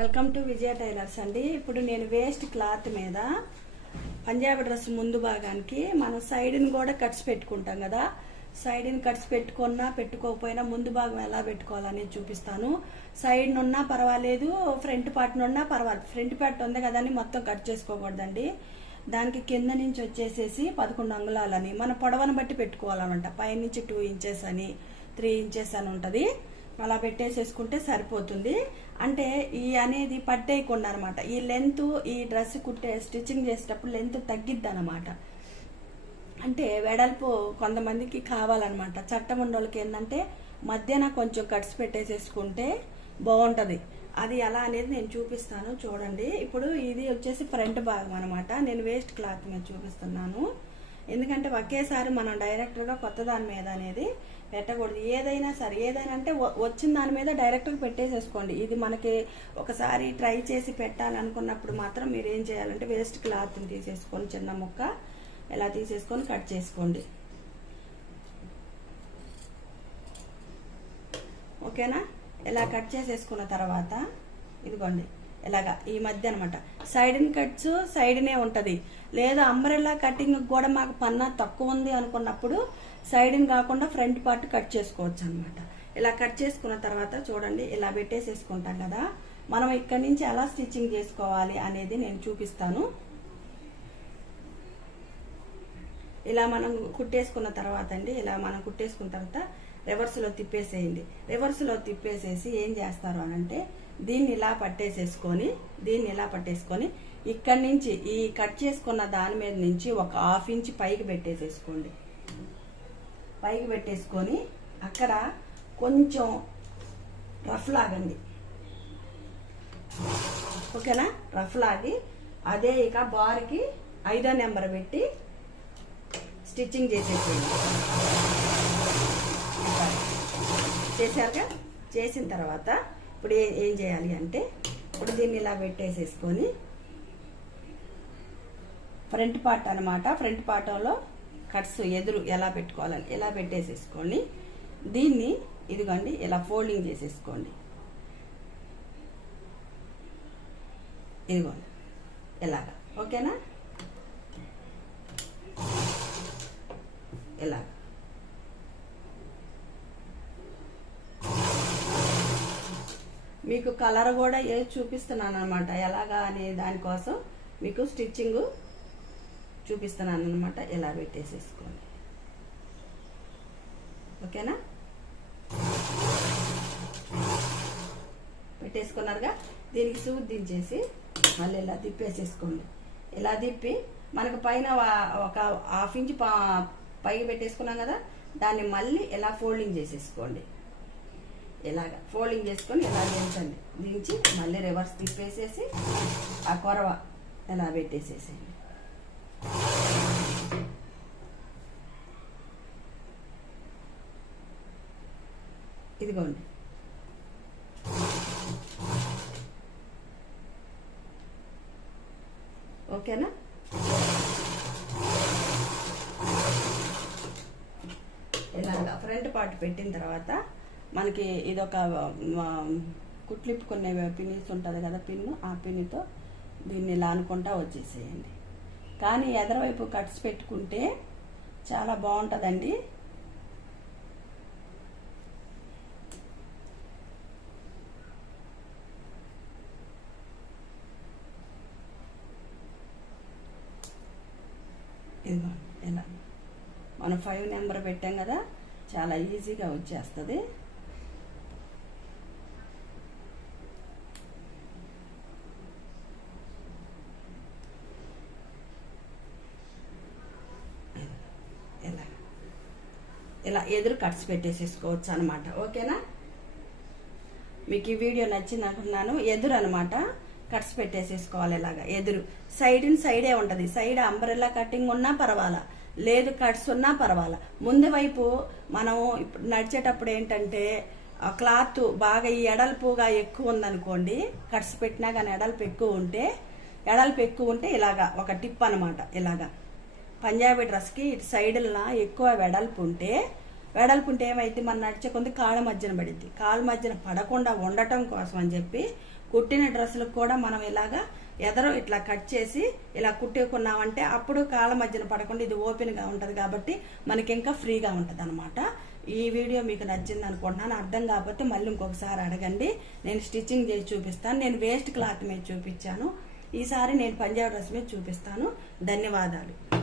Welcome to Vijaya tailors అండి. ఇప్పుడు నేను వేస్ట్ క్లాత్ మీద పంజాబీ డ్రెస్ ముందు భాగానికి మనం సైడ్ని కూడా కట్స్ పెట్టుకుంటాం కదా. సైడ్ని కట్స్ పెట్టుకున్నా పెట్టుకోకపోయినా ముందు భాగం ఎలా పెట్టుకోవాలని చూపిస్తాను. సైడ్ నున్నా పర్వాలేదు ఫ్రంట్ పార్ట్ నున్నా పర్వాలేదు. ఫ్రంట్ పార్ట్ ఉంది కదా అని మొత్తం కట్ చేసుకోకూడదండి. దానికి కింద నుంచి వచ్చేసేసి పదకొండు అంగుళాలని మన పొడవను బట్టి పెట్టుకోవాలన్నమాట పైనుంచి టూ ఇంచెస్ అని త్రీ ఇంచెస్ అని ఉంటుంది. అలా పెట్టేసేసుకుంటే సరిపోతుంది. అంటే ఈ అనేది పట్టేయకుండా అనమాట ఈ లెంత్ ఈ డ్రెస్ కుట్టే స్టిచ్చింగ్ చేసేటప్పుడు లెంత్ తగ్గిద్ది అనమాట అంటే వెడల్పు కొంతమందికి కావాలన్నమాట చట్టం ఉండోళ్ళకి ఏంటంటే మధ్యన కొంచెం కట్స్ పెట్టేసేసుకుంటే బాగుంటుంది. అది ఎలా అనేది నేను చూపిస్తాను. చూడండి. ఇప్పుడు ఇది వచ్చేసి ఫ్రంట్ భాగం అనమాట. నేను వేస్ట్ క్లాత్ మీద చూపిస్తున్నాను. ఎందుకంటే ఒకేసారి మనం డైరెక్ట్గా కొత్త దాని మీద అనేది పెట్టకూడదు. ఏదైనా సరే ఏదైనా అంటే వచ్చిన దాని మీద డైరెక్ట్గా పెట్టేసేసుకోండి. ఇది మనకి ఒకసారి ట్రై చేసి పెట్టాలనుకున్నప్పుడు మాత్రం మీరు ఏం చేయాలంటే వేస్ట్ క్లాత్ని తీసేసుకొని చిన్న ముక్క ఇలా తీసేసుకొని కట్ చేసుకోండి. ఓకేనా? ఇలా కట్ చేసేసుకున్న తర్వాత ఇదిగోండి. ఇలాగా ఈ మధ్య అనమాట సైడ్ కట్స్ సైడ్నే ఉంటుంది. లేదా అంబ్రెల్లా కటింగ్ కూడా మాకు పన్నా తక్కువ ఉంది అనుకున్నప్పుడు సైడ్ని కాకుండా ఫ్రంట్ పార్ట్ కట్ చేసుకోవచ్చు అనమాట ఇలా కట్ చేసుకున్న తర్వాత చూడండి ఇలా పెట్టేసేసుకుంటాం కదా. మనం ఇక్కడి నుంచి ఎలా స్టిచ్చింగ్ చేసుకోవాలి అనేది నేను చూపిస్తాను. ఇలా మనం కుట్టేసుకున్న తర్వాత అండి ఇలా మనం కుట్టేసుకున్న తర్వాత రివర్స్లో తిప్పేసేయండి. రివర్స్లో తిప్పేసేసి ఏం చేస్తారు అని అంటే దీన్ని ఇలా పట్టేసేసుకొని దీన్ని ఇలా పట్టేసుకొని ఇక్కడి నుంచి ఈ కట్ చేసుకున్న దాని మీద నుంచి ఒక హాఫ్ ఇంచ్ పైకి పెట్టేసేసుకోండి. పైకి పెట్టేసుకొని అక్కడ కొంచెం రఫ్ లాగండి. ఓకేనా? రఫ్ లాగి అదే ఇక బార్కి ఐదో నెంబర్ పెట్టి స్టిచ్చింగ్ చేసేసేయండి. చేశారుగా? చేసిన తర్వాత ఇప్పుడు ఏం చేయాలి అంటే ఇప్పుడు దీన్ని ఇలా పెట్టేసేసుకొని ఫ్రంట్ పార్ట్ అనమాట ఫ్రంట్ పార్ట్లో కట్స్ ఎదురు ఎలా పెట్టుకోవాలని ఎలా పెట్టేసేసుకోండి దీన్ని ఇదిగోండి ఇలా ఫోల్డింగ్ చేసేసుకోండి. ఇదిగోండి ఇలాగా. ఓకేనా? ఇలాగా. మీకు కలర్ కూడా ఏ చూపిస్తున్నాను అనమాట ఎలాగా అనే దానికోసం మీకు స్టిచ్చింగ్ చూపిస్తున్నాను అనమాట ఎలా పెట్టేసేసుకోండి ఓకేనా? పెట్టేసుకున్నారుగా? దీనికి సూది దించేసి మళ్ళీ ఇలా తిప్పేసేసుకోండి. ఇలా తిప్పి మనకు పైన ఒక హాఫ్ ఇంచ్ పైకి పెట్టేసుకున్నాం కదా? దాన్ని మళ్ళీ ఇలా ఫోల్డింగ్ చేసేసుకోండి. ఇలాగ ఫోల్డింగ్ చేసుకొని ఇలా దించండి? దించి మళ్ళీ రివర్స్ తిప్పేసేసి ఆ కొరవ ఇలా పెట్టేసేసేయండి? ఇదిగోండి. ఓకేనా? ఇలాగ ఫ్రంట్ పార్ట్ పెట్టిన తర్వాత మనకి ఇదొక కుట్లిప్పుకునే పిన్నిస్ ఉంటుంది కదా పిన్ను ఆ పిన్నుతో దీన్ని ఇలా అనుకుంటా వచ్చేసేయండి. కానీ ఎదరవైపు కట్స్ పెట్టుకుంటే చాలా బాగుంటుందండి. ఇదిగో ఇలా. మనం ఫైవ్ నెంబర్ పెట్టాం కదా చాలా ఈజీగా వచ్చేస్తుంది ఇలా ఇలా ఎదురు కట్స్ పెట్టేసేసుకోవచ్చు అనమాట ఓకేనా? మీకు ఈ వీడియో నచ్చింది అనుకున్నాను. ఎదురు అనమాట కట్స్ పెట్టేసేసుకోవాలి ఇలాగా. ఎదురు. సైడ్ సైడే ఉంటుంది. సైడ్ అంబ్రెల్లా కటింగ్ ఉన్నా పర్వాలా? లేదు కట్స్ ఉన్నా పర్వాలా? ముందు వైపు మనం ఇప్పుడు నడిచేటప్పుడు ఏంటంటే ఆ క్లాత్ బాగా ఈ ఎడల్పుగా ఎక్కువ ఉందనుకోండి కట్స్ పెట్టినా కానీ ఎడల్పు ఎక్కువ ఉంటే ఎడల్పు ఎక్కువ ఉంటే ఇలాగా ఒక టిప్ అనమాట ఇలాగా. పంజాబీ డ్రెస్కి ఇటు సైడ్లా ఎక్కువ వెడల్పు ఉంటే వెడల్పు ఉంటే ఏమైతే మన నడిచే కొంత కాళ్ళ మధ్యన పడిద్ది. కాళ్ళ మధ్యన పడకుండా ఉండటం కోసం అని చెప్పి కుట్టిన డ్రెస్సులకు కూడా మనం ఇలాగా ఎదరు ఇట్లా కట్ చేసి ఇలా కుట్టుకున్నామంటే అప్పుడు కాళ్ళ మధ్యన పడకుండా ఇది ఓపెన్గా ఉంటుంది కాబట్టి మనకి ఇంకా ఫ్రీగా ఉంటుంది అనమాట ఈ వీడియో మీకు నచ్చింది అనుకుంటున్నాను. అర్థం కాకపోతే మళ్ళీ ఇంకొకసారి అడగండి. నేను స్టిచ్చింగ్ చేసి చూపిస్తాను. నేను వేస్ట్ క్లాత్ మీద చూపించాను. ఈసారి నేను పంజాబ్ డ్రెస్ మీద చూపిస్తాను. ధన్యవాదాలు.